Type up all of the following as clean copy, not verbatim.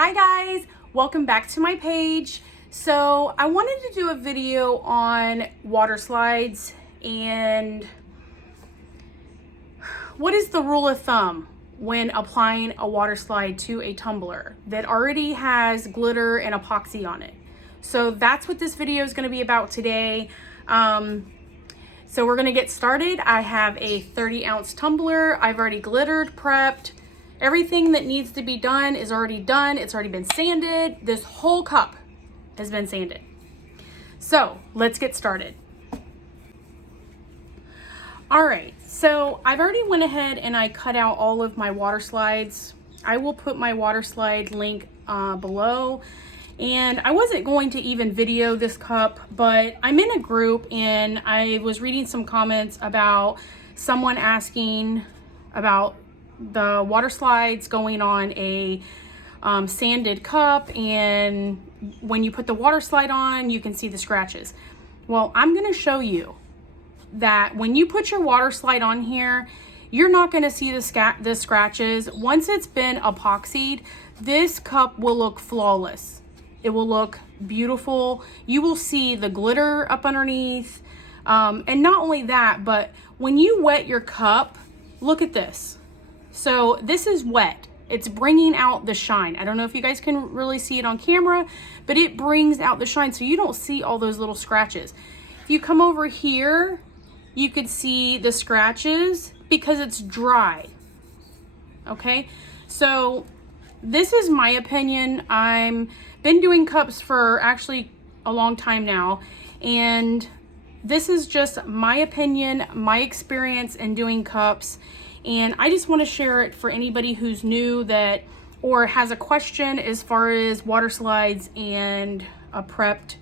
Hi guys, welcome back to my page. So I wanted to do a video on water slides and what is the rule of thumb when applying a water slide to a tumbler that already has glitter and epoxy on it. So that's what this video is going to be about today. So we're going to get started. I have a 30-ounce tumbler. I've already glittered, prepped. Everything that needs to be done is already done. It's already been sanded. This whole cup has been sanded. So let's get started. All right, so I've already went ahead and I cut out all of my water slides. I will put my water slide link below. And I wasn't going to even video this cup, but I'm in a group and I was reading some comments about someone asking about the water slides going on a sanded cup, and when you put the water slide on, you can see the scratches. Well, I'm gonna show you that when you put your water slide on here, you're not gonna see the scratches. Once it's been epoxied, this cup will look flawless. It will look beautiful. You will see the glitter up underneath. And not only that, but when you wet your cup, look at this. So this is wet. It's bringing out the shine. I don't know if you guys can really see it on camera, but it brings out the shine so you don't see all those little scratches. If you come over here, you could see the scratches because it's dry. Okay, so this is my opinion. I'm been doing cups for actually a long time now, and this is just my opinion, my experience in doing cups. And I just want to share it for anybody who's new that or has a question as far as water slides and a prepped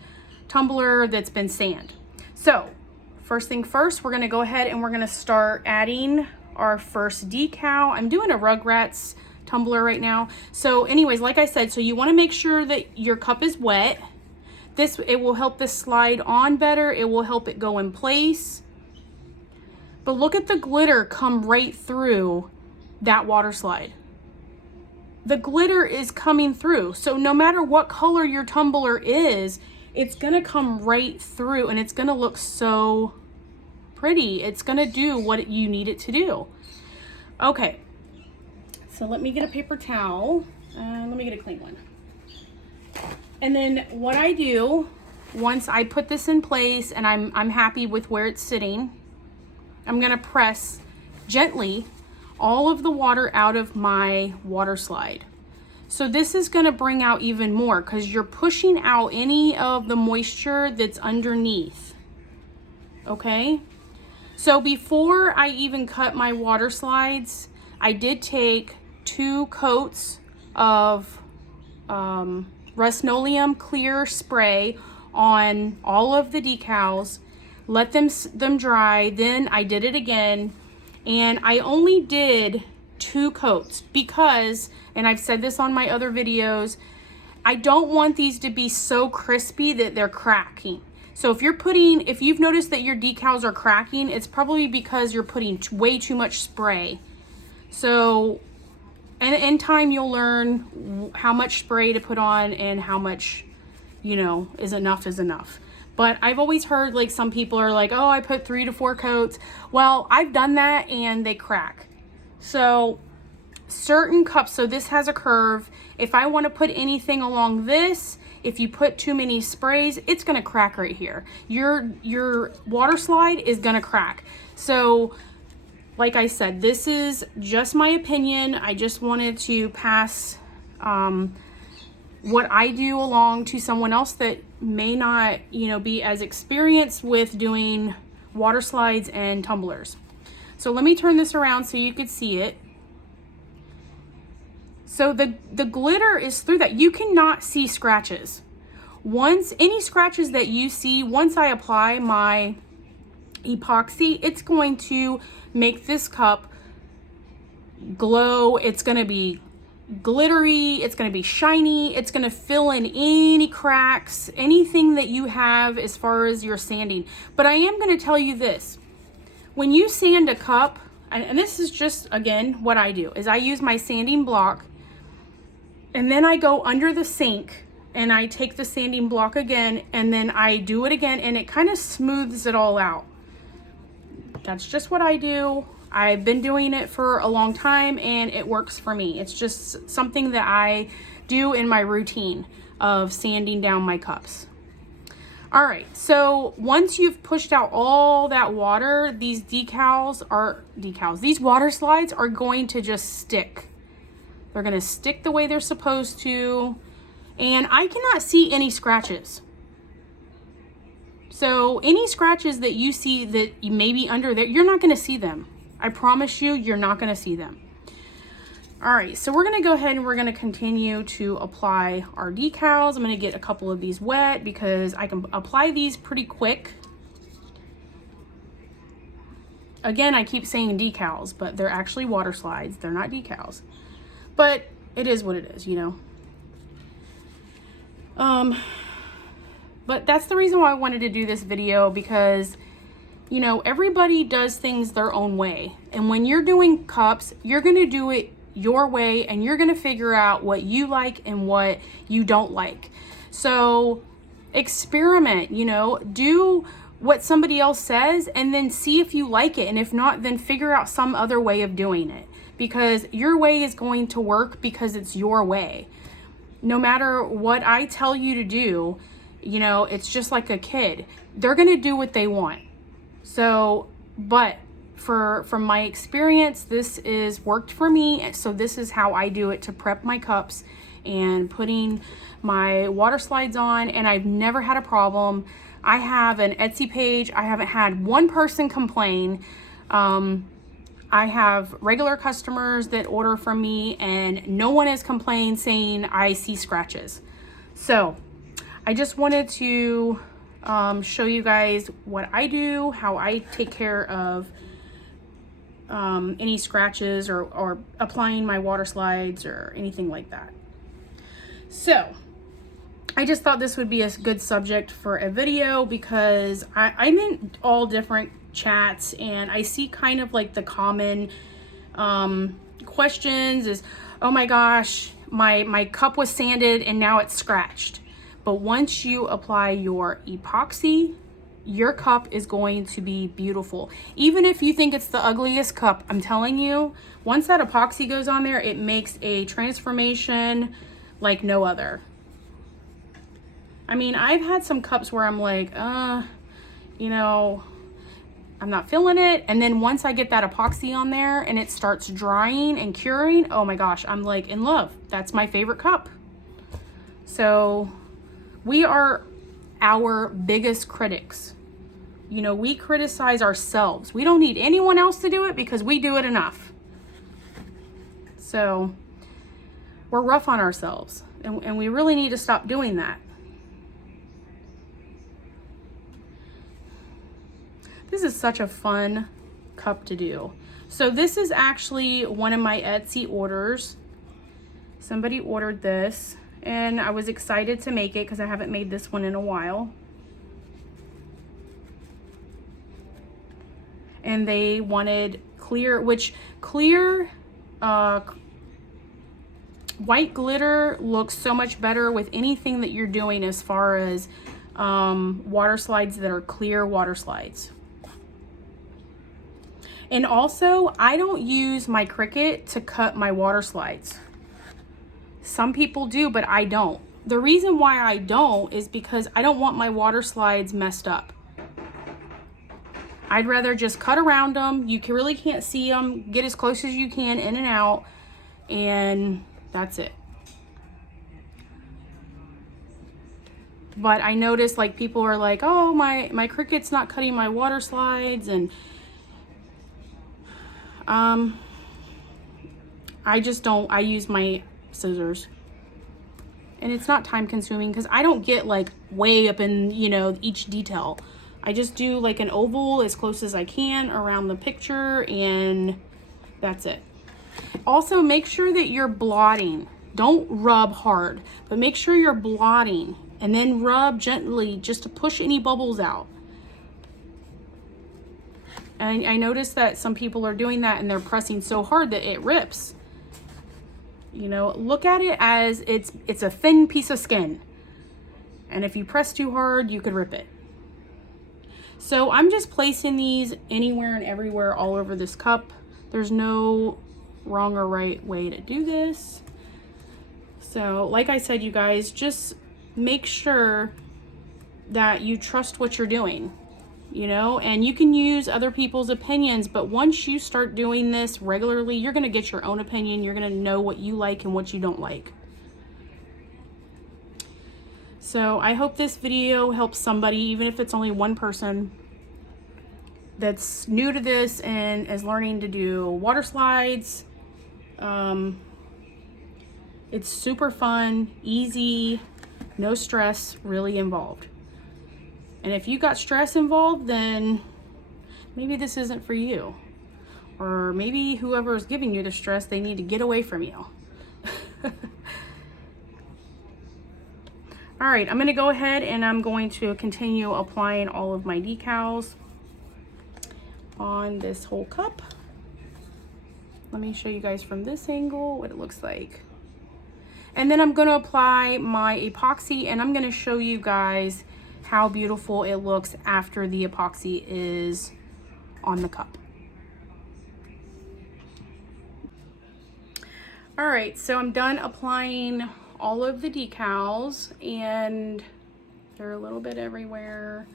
tumbler that's been sanded. So first thing first, we're going to go ahead and we're going to start adding our first decal. I'm doing a Rugrats tumbler right now. So anyways, like I said, so you want to make sure that your cup is wet. It will help this slide on better. It will help it go in place. But look at the glitter come right through that water slide. The glitter is coming through. So no matter what color your tumbler is, it's gonna come right through and it's gonna look so pretty. It's gonna do what you need it to do. Okay, so let me get a paper towel. Let me get a clean one. And then what I do, once I put this in place and I'm happy with where it's sitting, I'm gonna press gently all of the water out of my water slide. So this is gonna bring out even more because you're pushing out any of the moisture that's underneath, okay? So before I even cut my water slides, I did take 2 coats of Rust-Oleum clear spray on all of the decals. Let them dry. Then I did it again, and I only did 2 coats because, and I've said this on my other videos, I don't want these to be so crispy that they're cracking. So if you've noticed that your decals are cracking, it's probably because you're putting way too much spray. So, and in time you'll learn how much spray to put on and how much, is enough. But I've always heard like some people are like, oh, I put 3 to 4 coats. Well, I've done that and they crack. So certain cups, so this has a curve. If I want to put anything along this, if you put too many sprays, it's going to crack right here. Your water slide is going to crack. So like I said, this is just my opinion. I just wanted to pass what I do along to someone else that may not, be as experienced with doing water slides and tumblers. So let me turn this around so you could see it. So the glitter is through that. You cannot see scratches. Any scratches that you see, once I apply my epoxy, it's going to make this cup glow. It's going to be glittery, it's going to be shiny, it's going to fill in any cracks, anything that you have as far as your sanding. But I am going to tell you this, when you sand a cup, and this is just, again, what I do, is I use my sanding block And then I go under the sink and I take the sanding block again, and then I do it again, and it kind of smooths it all out. That's just what I do. I've been doing it for a long time and it works for me. It's just something that I do in my routine of sanding down my cups. All right, so once you've pushed out all that water, these these water slides are going to just stick. They're gonna stick the way they're supposed to, and I cannot see any scratches. So any scratches that you see that you may be under there, you're not gonna see them. I promise you, you're not gonna see them. All right, so we're gonna go ahead and we're gonna continue to apply our decals. I'm gonna get a couple of these wet because I can apply these pretty quick. Again, I keep saying decals, but they're actually water slides. They're not decals, but it is what it is, you know? But that's the reason why I wanted to do this video, because you know, everybody does things their own way. And when you're doing cups, you're gonna do it your way, and you're gonna figure out what you like and what you don't like. So experiment, you know, do what somebody else says and then see if you like it. And if not, then figure out some other way of doing it, because your way is going to work because it's your way. No matter what I tell you to do, you know, it's just like a kid. They're gonna do what they want. So, but from my experience, this is worked for me. So this is how I do it to prep my cups and putting my water slides on, and I've never had a problem. I have an Etsy page. I haven't had one person complain. I have regular customers that order from me, and no one has complained saying I see scratches. So I just wanted to show you guys what I do, how I take care of any scratches or applying my water slides or anything like that. So I just thought this would be a good subject for a video, because I'm in all different chats and I see kind of like the common questions is, oh my gosh, my cup was sanded and now it's scratched. But once you apply your epoxy, your cup is going to be beautiful. Even if you think it's the ugliest cup, I'm telling you, once that epoxy goes on there, it makes a transformation like no other. I mean, I've had some cups where I'm like, you know, I'm not feeling it. And then once I get that epoxy on there and it starts drying and curing, oh my gosh, I'm like in love. That's my favorite cup. So we are our biggest critics. You know, we criticize ourselves. We don't need anyone else to do it because we do it enough. So we're rough on ourselves, and we really need to stop doing that. This is such a fun cup to do. So this is actually one of my Etsy orders. Somebody ordered this, and I was excited to make it because I haven't made this one in a while. And they wanted clear, which clear white glitter looks so much better with anything that you're doing as far as water slides that are clear water slides. And also, I don't use my Cricut to cut my water slides. Some people do, but I don't. The reason why I don't is because I don't want my water slides messed up. I'd rather just cut around them. You really can't see them. Get as close as you can in and out, and that's it. But I noticed like people are like, oh, my Cricut's not cutting my water slides, and I just don't. I use my scissors, and it's not time consuming because I don't get like way up in, you know, each detail. I just do like an oval as close as I can around the picture, and that's it. Also, make sure that you're blotting. Don't rub hard, but make sure you're blotting, and then rub gently just to push any bubbles out. And I noticed that some people are doing that and they're pressing so hard that it rips. You know, look at it as it's a thin piece of skin. And if you press too hard, you could rip it. So I'm just placing these anywhere and everywhere all over this cup. There's no wrong or right way to do this. So like I said, you guys, just make sure that you trust what you're doing, you know, and you can use other people's opinions, but once you start doing this regularly, you're going to get your own opinion. You're going to know what you like and what you don't like. So I hope this video helps somebody, even if it's only one person that's new to this and is learning to do water slides. It's super fun, easy, no stress really involved. And if you got stress involved, then maybe this isn't for you. Or maybe whoever is giving you the stress, they need to get away from you. All right, I'm gonna go ahead and I'm going to continue applying all of my decals on this whole cup. Let me show you guys from this angle what it looks like. And then I'm going to apply my epoxy, and I'm going to show you guys how beautiful it looks after the epoxy is on the cup. All right, so I'm done applying all of the decals, and they're a little bit everywhere.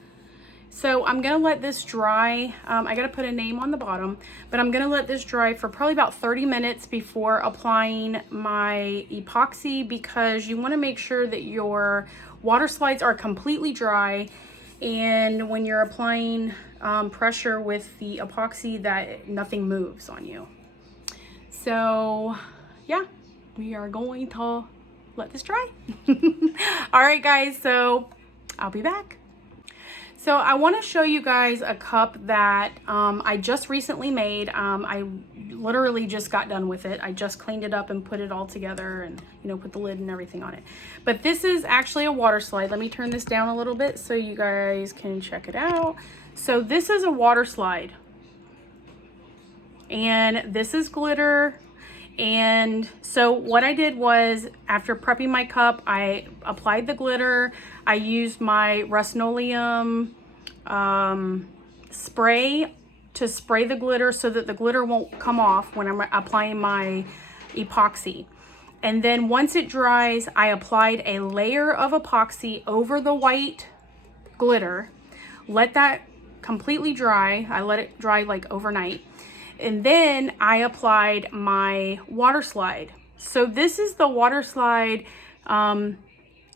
So I'm gonna let this dry. I gotta put a name on the bottom, but I'm gonna let this dry for probably about 30 minutes before applying my epoxy, because you wanna make sure that your water slides are completely dry, and when you're applying pressure with the epoxy, that nothing moves on you. So yeah, we are going to let this dry. All right guys, so I'll be back. So I want to show you guys a cup that I just recently made. I literally just got done with it. I just cleaned it up and put it all together and, you know, put the lid and everything on it. But this is actually a water slide. Let me turn this down a little bit so you guys can check it out. So this is a water slide. And this is glitter. And so what I did was, after prepping my cup, I applied the glitter. I used my Rust-Oleum spray to spray the glitter so that the glitter won't come off when I'm applying my epoxy. And then once it dries, I applied a layer of epoxy over the white glitter. Let that completely dry. I let it dry like overnight. And then I applied my water slide. So this is the water slide, and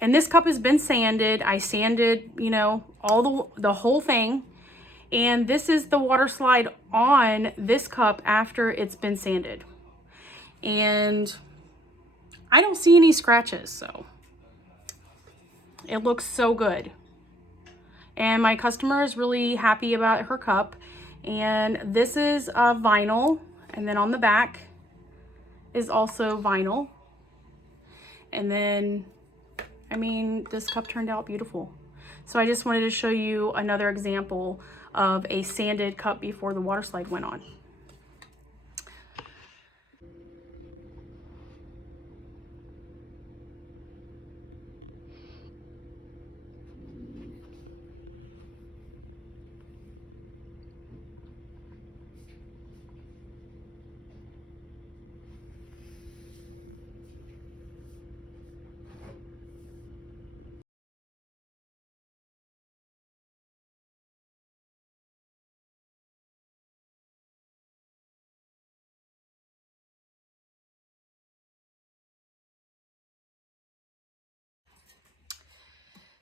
this cup has been sanded. I sanded, you know, all the whole thing. And this is the water slide on this cup after it's been sanded. And I don't see any scratches, so it looks so good. And my customer is really happy about her cup. And this is vinyl, and then on the back is also vinyl. And then, I mean, this cup turned out beautiful. So I just wanted to show you another example of a sanded cup before the water slide went on.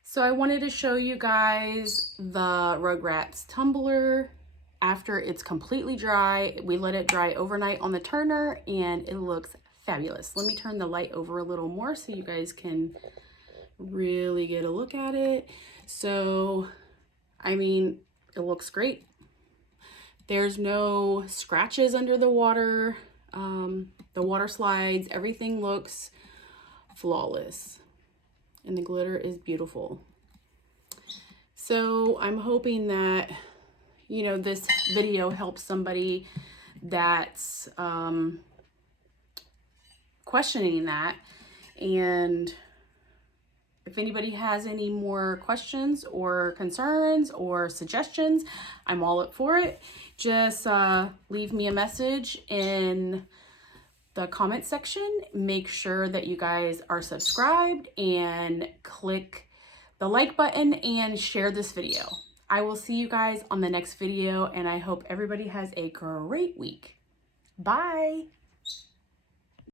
So I wanted to show you guys the Rugrats tumbler after it's completely dry. We let it dry overnight on the turner and it looks fabulous. Let me turn the light over a little more so you guys can really get a look at it. So, I mean, it looks great. There's no scratches under the water slides, everything looks flawless. And the glitter is beautiful. So I'm hoping that, you know, this video helps somebody that's questioning that. And if anybody has any more questions or concerns or suggestions, I'm all up for it. Just leave me a message in the comment section. Make sure that you guys are subscribed and click the like button and share this video. I will see you guys on the next video, and I hope everybody has a great week. Bye.